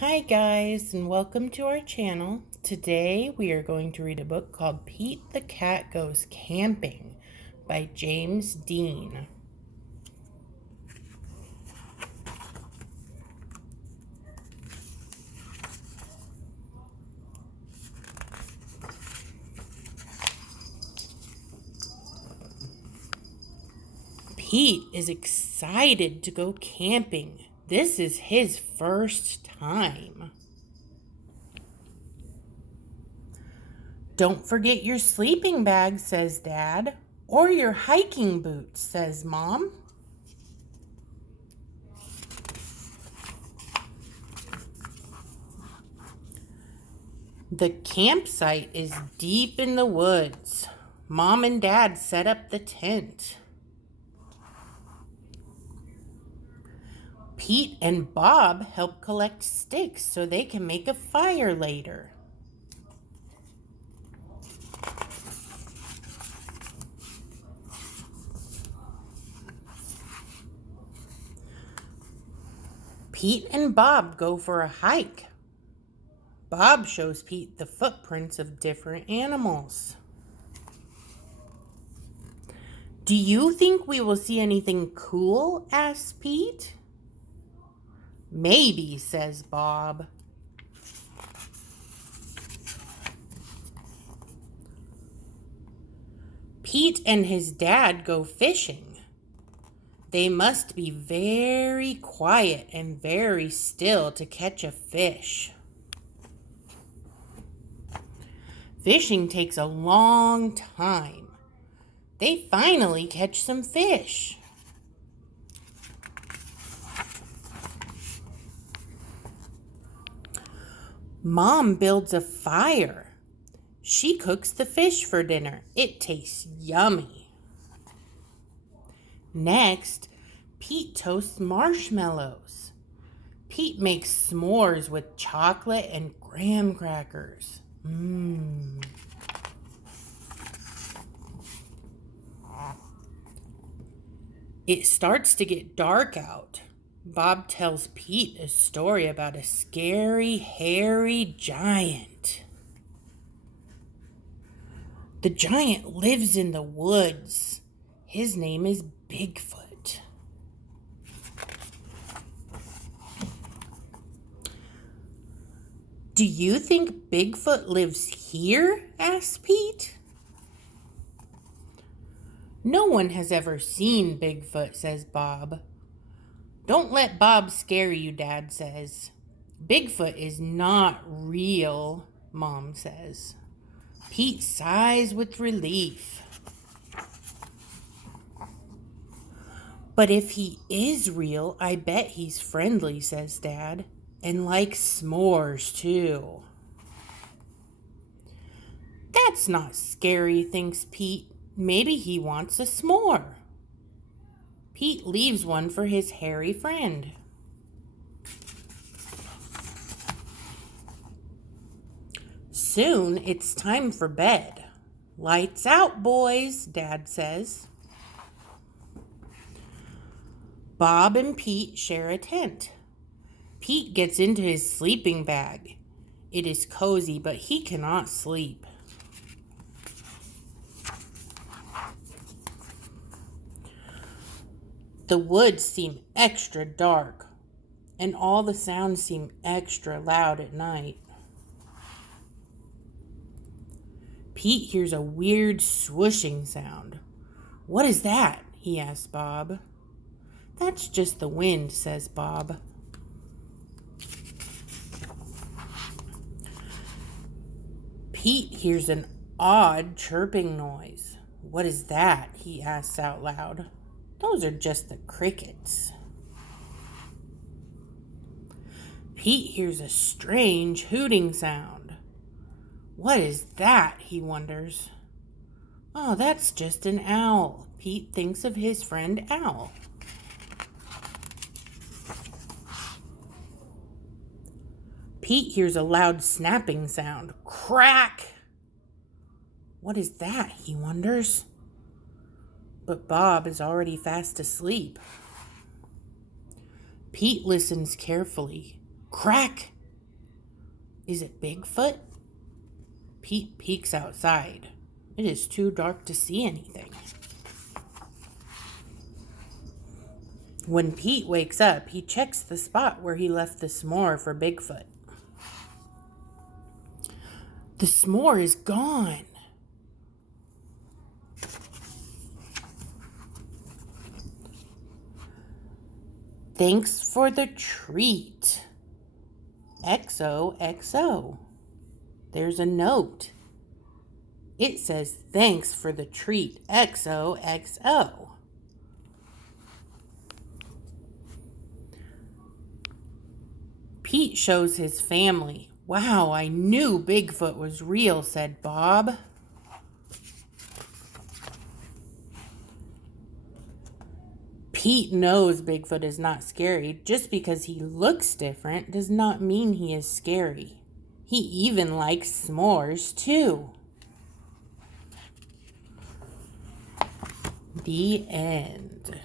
Hi guys, and welcome to our channel. Today we are going to read a book called Pete the Cat Goes Camping by James Dean. Pete is excited to go camping. This is his first time. Don't forget your sleeping bag, says Dad, or your hiking boots, says Mom. The campsite is deep in the woods. Mom and Dad set up the tent. Pete and Bob help collect sticks so they can make a fire later. Pete and Bob go for a hike. Bob shows Pete the footprints of different animals. Do you think we will see anything cool? Asks Pete. Maybe, says Bob. Pete and his dad go fishing. They must be very quiet and very still to catch a fish. Fishing takes a long time. They finally catch some fish. Mom builds a fire. She cooks the fish for dinner. It tastes yummy. Next, Pete toasts marshmallows. Pete makes s'mores with chocolate and graham crackers. It starts to get dark out. Bob tells Pete a story about a scary, hairy giant. The giant lives in the woods. His name is Bigfoot. Do you think Bigfoot lives here? Asks Pete. No one has ever seen Bigfoot, says Bob. Don't let Bob scare you, Dad says. Bigfoot is not real, Mom says. Pete sighs with relief. But if he is real, I bet he's friendly, says Dad, and likes s'mores too. That's not scary, thinks Pete. Maybe he wants a s'more. Pete leaves one for his hairy friend. Soon it's time for bed. Lights out, boys, Dad says. Bob and Pete share a tent. Pete gets into his sleeping bag. It is cozy, but he cannot sleep. The woods seem extra dark, and all the sounds seem extra loud at night. Pete hears a weird swooshing sound. What is that? He asks Bob. That's just the wind, says Bob. Pete hears an odd chirping noise. What is that? He asks out loud. Those are just the crickets. Pete hears a strange hooting sound. What is that? He wonders. Oh, that's just an owl. Pete thinks of his friend Owl. Pete hears a loud snapping sound. Crack! What is that? He wonders. But Bob is already fast asleep. Pete listens carefully. Crack! Is it Bigfoot? Pete peeks outside. It is too dark to see anything. When Pete wakes up, he checks the spot where he left the s'more for Bigfoot. The s'more is gone. Thanks for the treat. XOXO. There's a note. It says, thanks for the treat. XOXO. Pete shows his family. Wow, I knew Bigfoot was real, said Bob. Pete knows Bigfoot is not scary. Just because he looks different does not mean he is scary. He even likes s'mores, too. The end.